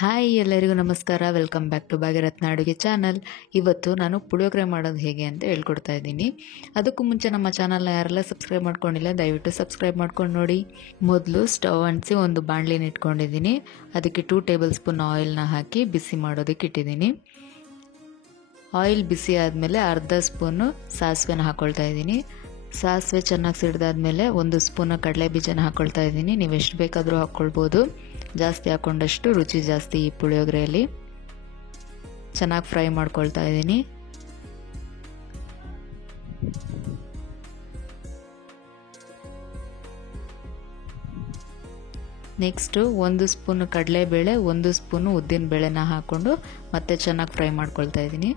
Hi ಎಲ್ಲರಿಗೂ ನಮಸ್ಕಾರ. Welcome back to ಭಾಗ್ಯರತ್ನ ಅಡುಗೆ ಚಾನಲ್. ಇವತ್ತು ನಾನು ಪುಳಿಯೋಗರೆ ಮಾಡೋದು ಹೇಗೆ ಅಂತ ಹೇಳ್ಕೊಡ್ತಾ ಇದ್ದೀನಿ. ಅದಕ್ಕೂ ಮುಂಚೆ ನಮ್ಮ ಚಾನಲ್ನ ಯಾರೆಲ್ಲ ಸಬ್ಸ್ಕ್ರೈಬ್ ಮಾಡ್ಕೊಂಡಿಲ್ಲ ದಯವಿಟ್ಟು ಸಬ್ಸ್ಕ್ರೈಬ್ ಮಾಡ್ಕೊಂಡು ನೋಡಿ. ಮೊದಲು ಸ್ಟವ್ ಅಂಟಿಸಿ ಒಂದು ಬಾಣಲಿನ ಇಟ್ಕೊಂಡಿದ್ದೀನಿ. ಅದಕ್ಕೆ 2 ಟೇಬಲ್ ಸ್ಪೂನ್ ಆಯಿಲ್ನ ಹಾಕಿ ಬಿಸಿ ಮಾಡೋದಕ್ಕೆ ಇಟ್ಟಿದ್ದೀನಿ. ಆಯಿಲ್ ಬಿಸಿ ಆದಮೇಲೆ ಅರ್ಧ ಸ್ಪೂನು ಸಾಸಿವೆನ ಹಾಕ್ಕೊಳ್ತಾ ಇದ್ದೀನಿ. ಸಾಸಿವೆ ಚೆನ್ನಾಗಿ ಸಿಡ್ದಾದ್ಮೇಲೆ 1 ಸ್ಪೂನ್ ಕಡಲೆ ಬೀಜನ ಹಾಕ್ಕೊಳ್ತಾ ಇದ್ದೀನಿ. ನೀವು ಎಷ್ಟು ಬೇಕಾದರೂ ಹಾಕ್ಕೊಳ್ಬೋದು, ಜಾಸ್ತಿ ಹಾಕ್ಕೊಂಡಷ್ಟು ರುಚಿ ಜಾಸ್ತಿ ಈ ಪುಳಿಯೋಗರೆಯಲ್ಲಿ. ಚೆನ್ನಾಗಿ ಫ್ರೈ ಮಾಡ್ಕೊಳ್ತಾ ಇದ್ದೀನಿ. ನೆಕ್ಸ್ಟು 1 ಸ್ಪೂನ್ ಕಡಲೆಬೇಳೆ, 1 ಸ್ಪೂನು ಉದ್ದಿನ ಬೇಳೆನ ಹಾಕ್ಕೊಂಡು ಮತ್ತೆ ಚೆನ್ನಾಗಿ ಫ್ರೈ ಮಾಡ್ಕೊಳ್ತಾ ಇದ್ದೀನಿ.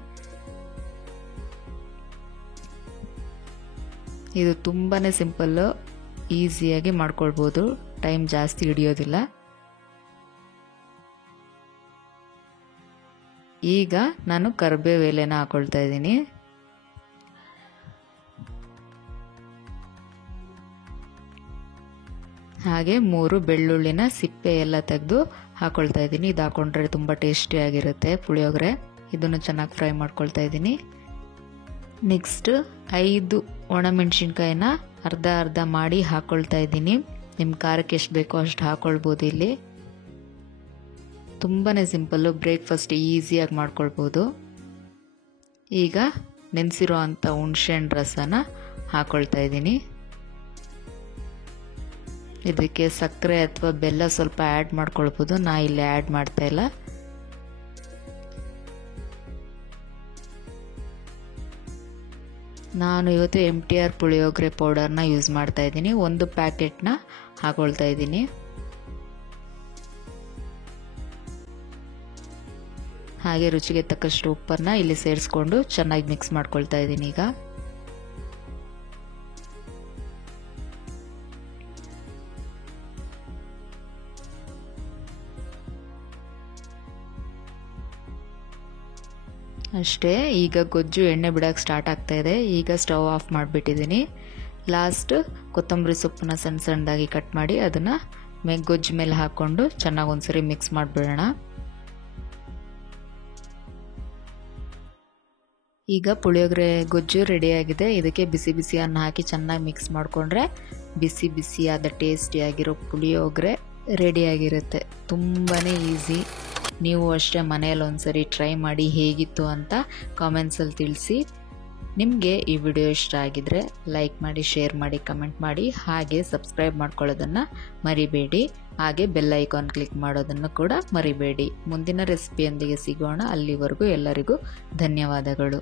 ಇದು ತುಂಬಾ ಸಿಂಪಲ್ಲು, ಈಸಿಯಾಗಿ ಮಾಡ್ಕೊಳ್ಬೋದು, ಟೈಮ್ ಜಾಸ್ತಿ ಹಿಡಿಯೋದಿಲ್ಲ. ಈಗ ನಾನು ಕರಿಬೇವು ಎಲೆನ ಹಾಕ್ಕೊಳ್ತಾ ಇದ್ದೀನಿ. ಹಾಗೆ 3 ಬೆಳ್ಳುಳ್ಳಿನ ಸಿಪ್ಪೆ ಎಲ್ಲ ತೆಗೆದು ಹಾಕ್ಕೊಳ್ತಾ ಇದ್ದೀನಿ. ಇದು ಹಾಕೊಂಡ್ರೆ ತುಂಬ ಟೇಸ್ಟಿಯಾಗಿರುತ್ತೆ ಪುಳಿಯೋಗರೆ. ಇದನ್ನು ಚೆನ್ನಾಗಿ ಫ್ರೈ ಮಾಡ್ಕೊಳ್ತಾ ಇದ್ದೀನಿ. ನೆಕ್ಸ್ಟ್ 5 ಒಣಮೆಣಸಿನ್ಕಾಯಿನ ಅರ್ಧ ಅರ್ಧ ಮಾಡಿ ಹಾಕ್ಕೊಳ್ತಾ ಇದ್ದೀನಿ. ನಿಮ್ಮ ಖಾರಕ್ಕೆ ಎಷ್ಟು ಬೇಕೋ ಅಷ್ಟು ಹಾಕ್ಕೊಳ್ಬೋದು. ಇಲ್ಲಿ ತುಂಬಾ ಸಿಂಪಲ್ಲು, ಬ್ರೇಕ್ಫಾಸ್ಟ್ ಈಸಿಯಾಗಿ ಮಾಡ್ಕೊಳ್ಬೋದು. ಈಗ ನೆನೆಸಿರೋ ಅಂಥ ಹುಣಸೆಹಣ್ಣು ರಸನ ಹಾಕ್ಕೊಳ್ತಾ ಇದ್ದೀನಿ. ಇದಕ್ಕೆ ಸಕ್ಕರೆ ಅಥವಾ ಬೆಲ್ಲ ಸ್ವಲ್ಪ ಆ್ಯಡ್ ಮಾಡ್ಕೊಳ್ಬೋದು, ನಾ ಇಲ್ಲಿ ಆ್ಯಡ್ ಮಾಡ್ತಾ ಇಲ್ಲ. ನಾನು ಇವತ್ತು MTR ಪುಳಿಯೋಗರೆ ಪೌಡರ್ನ ಯೂಸ್ ಮಾಡ್ತಾ ಇದ್ದೀನಿ. 1 ಪ್ಯಾಕೆಟ್ನ ಹಾಕೊಳ್ತಾ ಇದ್ದೀನಿ. ಹಾಗೆ ರುಚಿಗೆ ತಕ್ಕಷ್ಟು ಉಪ್ಪನ್ನು ಇಲ್ಲಿ ಸೇರಿಸ್ಕೊಂಡು ಚೆನ್ನಾಗಿ ಮಿಕ್ಸ್ ಮಾಡ್ಕೊಳ್ತಾ ಇದ್ದೀನಿ. ಈಗ ಅಷ್ಟೇ. ಈಗ ಗೊಜ್ಜು ಎಣ್ಣೆ ಬಿಡೋಕ್ಕೆ ಸ್ಟಾರ್ಟ್ ಆಗ್ತಾ ಇದೆ. ಈಗ ಸ್ಟವ್ ಆಫ್ ಮಾಡಿಬಿಟ್ಟಿದ್ದೀನಿ. ಲಾಸ್ಟ್ ಕೊತ್ತಂಬರಿ ಸೊಪ್ಪನ್ನ ಸಣ್ಣ ಸಣ್ಣದಾಗಿ ಕಟ್ ಮಾಡಿ ಅದನ್ನು ಗೊಜ್ಜು ಮೇಲೆ ಹಾಕ್ಕೊಂಡು ಚೆನ್ನಾಗಿ ಒಂದ್ಸರಿ ಮಿಕ್ಸ್ ಮಾಡಿಬಿಡೋಣ. ಈಗ ಪುಳಿಯೋಗರೆ ಗೊಜ್ಜು ರೆಡಿಯಾಗಿದೆ. ಇದಕ್ಕೆ ಬಿಸಿ ಬಿಸಿ ಅನ್ನ ಹಾಕಿ ಚೆನ್ನಾಗಿ ಮಿಕ್ಸ್ ಮಾಡಿಕೊಂಡ್ರೆ ಬಿಸಿ ಬಿಸಿಯಾದ ಟೇಸ್ಟಿಯಾಗಿರೋ ಪುಳಿಯೋಗರೆ ರೆಡಿಯಾಗಿರುತ್ತೆ. ತುಂಬಾ ಈಸಿ. ನೀವು ಅಷ್ಟೇ ಮನೆಯಲ್ಲಿ ಒಂದ್ಸರಿ ಟ್ರೈ ಮಾಡಿ ಹೇಗಿತ್ತು ಅಂತ ಕಾಮೆಂಟ್ಸಲ್ಲಿ ತಿಳಿಸಿ. ನಿಮಗೆ ಈ ವಿಡಿಯೋ ಇಷ್ಟ ಆಗಿದ್ರೆ ಲೈಕ್ ಮಾಡಿ, ಶೇರ್ ಮಾಡಿ, ಕಮೆಂಟ್ ಮಾಡಿ. ಹಾಗೆ ಸಬ್ಸ್ಕ್ರೈಬ್ ಮಾಡ್ಕೊಳ್ಳೋದನ್ನು ಮರಿಬೇಡಿ. ಹಾಗೆ ಬೆಲ್ ಐಕಾನ್ ಕ್ಲಿಕ್ ಮಾಡೋದನ್ನು ಕೂಡ ಮರಿಬೇಡಿ. ಮುಂದಿನ ರೆಸಿಪಿಯೊಂದಿಗೆ ಸಿಗೋಣ. ಅಲ್ಲಿವರೆಗೂ ಎಲ್ಲರಿಗೂ ಧನ್ಯವಾದಗಳು.